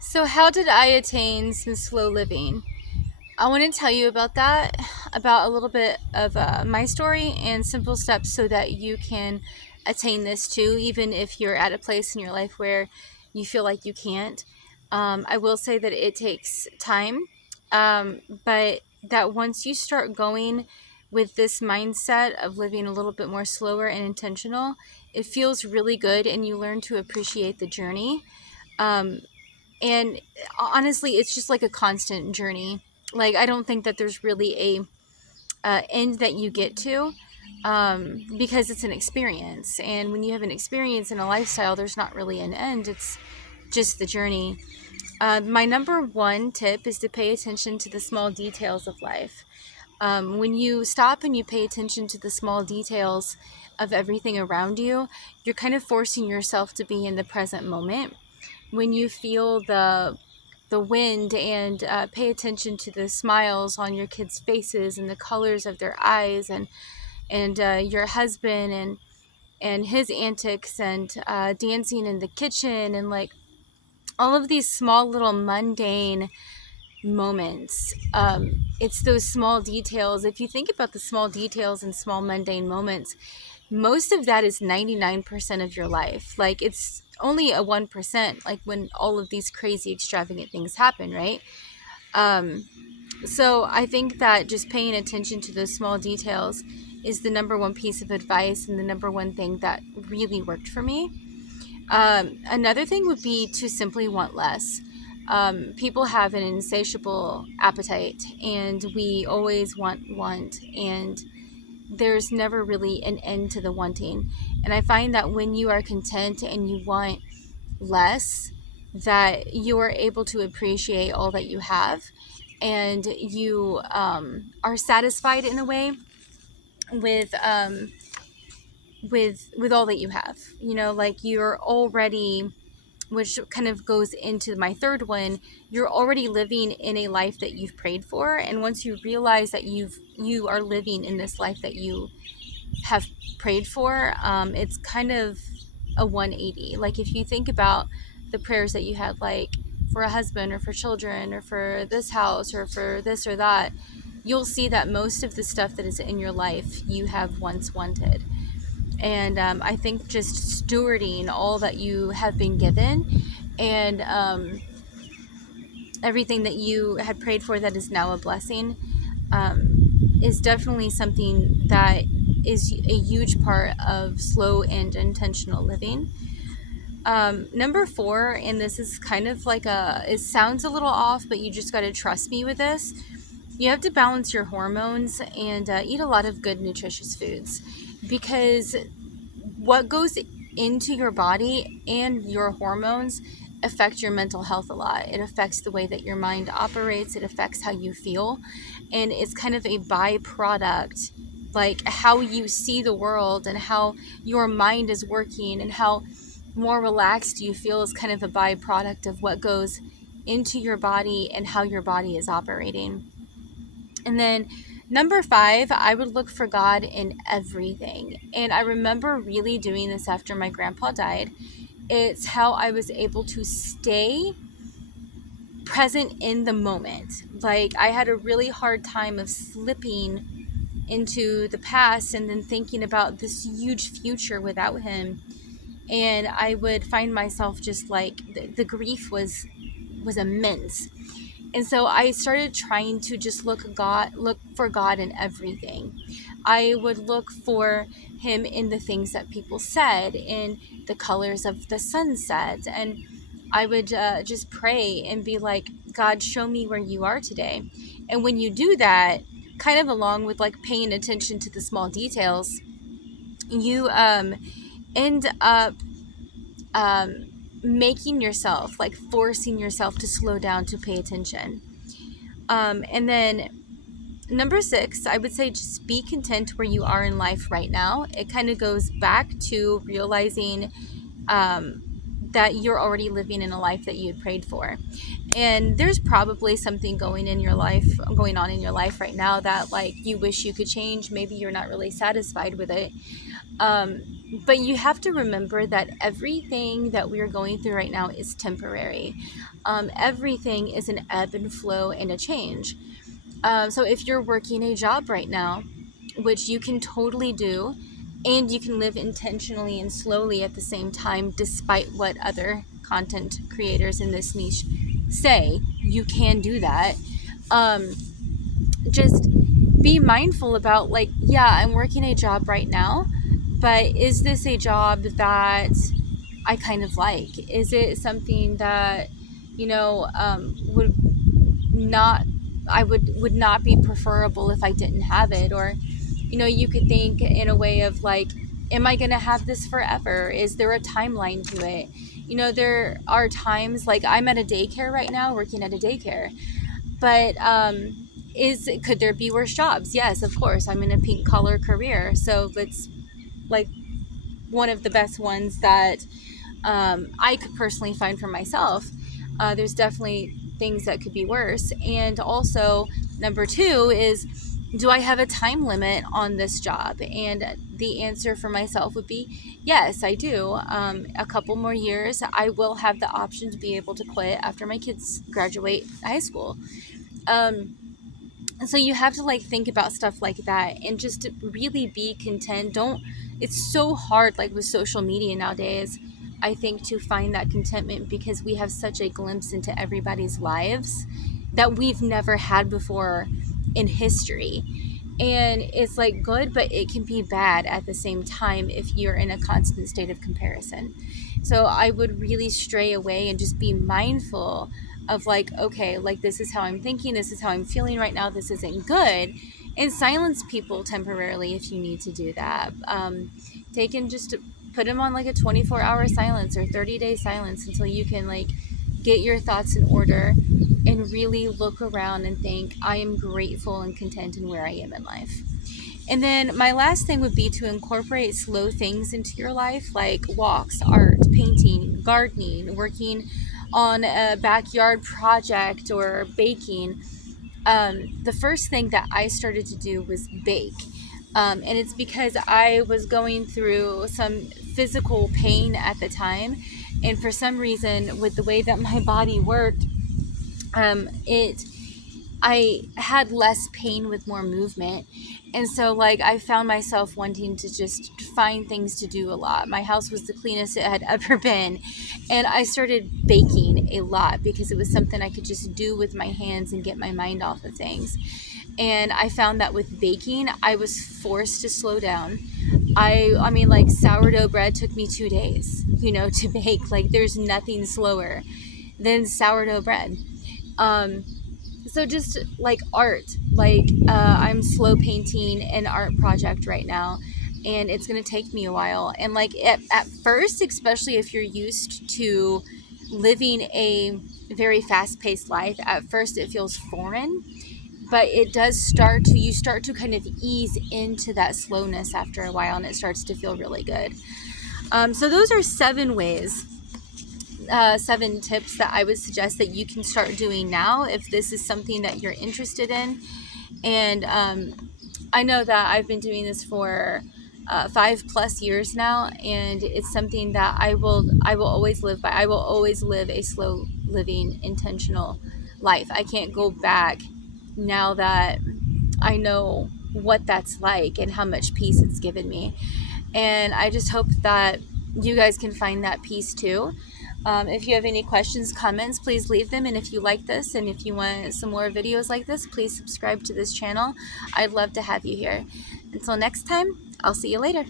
So, how did I attain some slow living? I want to tell you about that, about a little bit of my story and simple steps so that you can attain this too, even if you're at a place in your life where you feel like you can't. I will say that it takes time, but that once you start going with this mindset of living a little bit more slower and intentional, it feels really good and you learn to appreciate the journey. Um, and honestly, it's just like a constant journey. Like, I don't think that there's really a end that you get to, because it's an experience, and when you have an experience in a lifestyle, there's not really an end. It's just the journey. My number one tip is to pay attention to the small details of life. When you stop and you pay attention to the small details of everything around you, you're kind of forcing yourself to be in the present moment. When you feel the wind and pay attention to the smiles on your kids' faces and the colors of their eyes, and your husband and his antics, and dancing in the kitchen, and like all of these small little mundane moments. It's those small details. If you think about the small details and small mundane moments, most of that is 99% of your life. Like, it's only a 1%, like when all of these crazy extravagant things happen, right? Um, so I think that just paying attention to those small details is the number one piece of advice and the number one thing that really worked for me. Another thing would be to simply want less. People have an insatiable appetite, and we always want, and there's never really an end to the wanting. And I find that when you are content and you want less, that you are able to appreciate all that you have, and you are satisfied in a way with with all that you have. You know, like, you're already, which kind of goes into my third one, you're already living in a life that you've prayed for. And once you realize that you are living in this life that you have prayed for, it's kind of a 180. Like, if you think about the prayers that you had, like for a husband or for children or for this house or for this or that, you'll see that most of the stuff that is in your life you have once wanted. And I think just stewarding all that you have been given, and everything that you had prayed for that is now a blessing, is definitely something that is a huge part of slow and intentional living. Number four, and this is kind of like it sounds a little off, but you just got to trust me with this. You have to balance your hormones and eat a lot of good, nutritious foods, because what goes into your body and your hormones affect your mental health a lot. It affects the way that your mind operates. It affects how you feel. And it's kind of a byproduct, like how you see the world and how your mind is working and how more relaxed you feel is kind of a byproduct of what goes into your body and how your body is operating. And then number five, I would look for God in everything. And I remember really doing this after my grandpa died. It's how I was able to stay present in the moment. Like, I had a really hard time of slipping into the past and then thinking about this huge future without him. And I would find myself just like the grief was immense. And so I started trying to just look for God in everything. I would look for him in the things that people said, in the colors of the sunset, and I would just pray and be like, God, show me where you are today. And when you do that, kind of along with like paying attention to the small details, you end up making yourself, like forcing yourself to slow down, to pay attention. And then number six, I would say just be content where you are in life right now. It kind of goes back to realizing that you're already living in a life that you had prayed for. And there's probably something going on in your life right now that like you wish you could change. Maybe you're not really satisfied with it. But you have to remember that everything that we're going through right now is temporary. Everything is an ebb and flow and a change. So if you're working a job right now, which you can totally do, and you can live intentionally and slowly at the same time, despite what other content creators in this niche say, you can do that. Just be mindful about, like, yeah, I'm working a job right now, but is this a job that I kind of like? Is it something that, would not, I would not be preferable if I didn't have it? Or, you could think in a way of like, am I going to have this forever? Is there a timeline to it? There are times, like I'm at a daycare right now, working at a daycare, but could there be worse jobs? Yes, of course. I'm in a pink collar career, so it's like one of the best ones that I could personally find for myself. There's definitely things that could be worse. And also, number two is, do I have a time limit on this job? And the answer for myself would be yes, I do. A couple more years, I will have the option to be able to quit after my kids graduate high school. So you have to like think about stuff like that and just to really be content. It's so hard, like with social media nowadays, I think, to find that contentment, because we have such a glimpse into everybody's lives that we've never had before in history. And it's like good, but it can be bad at the same time if you're in a constant state of comparison. So I would really stray away and just be mindful of like, okay, like this is how I'm thinking, this is how I'm feeling right now, this isn't good. And silence people temporarily if you need to do that. Just put them on like a 24-hour silence or 30-day silence until you can like get your thoughts in order and really look around and think, I am grateful and content in where I am in life. And then my last thing would be to incorporate slow things into your life, like walks, art, painting, gardening, working on a backyard project, or baking. The first thing that I started to do was bake. And it's because I was going through some physical pain at the time. And for some reason, with the way that my body worked, I had less pain with more movement. And so like I found myself wanting to just find things to do a lot. My house was the cleanest it had ever been. And I started baking a lot because it was something I could just do with my hands and get my mind off of things. And I found that with baking, I was forced to slow down. I mean, like sourdough bread took me 2 days, to bake. Like there's nothing slower than sourdough bread. So just like art, like I'm slow painting an art project right now, and it's going to take me a while. And like at first, especially if you're used to living a very fast-paced life, at first it feels foreign, but it does you start to kind of ease into that slowness after a while, and it starts to feel really good. So those are 7 ways. 7 tips that I would suggest that you can start doing now if this is something that you're interested in. And I know that I've been doing this for 5+ years now, and it's something that I will always live by. I will always live a slow living, intentional life. I can't go back now that I know what that's like and how much peace it's given me. And I just hope that you guys can find that peace too. If you have any questions, comments, please leave them. And if you like this and if you want some more videos like this, please subscribe to this channel. I'd love to have you here. Until next time, I'll see you later.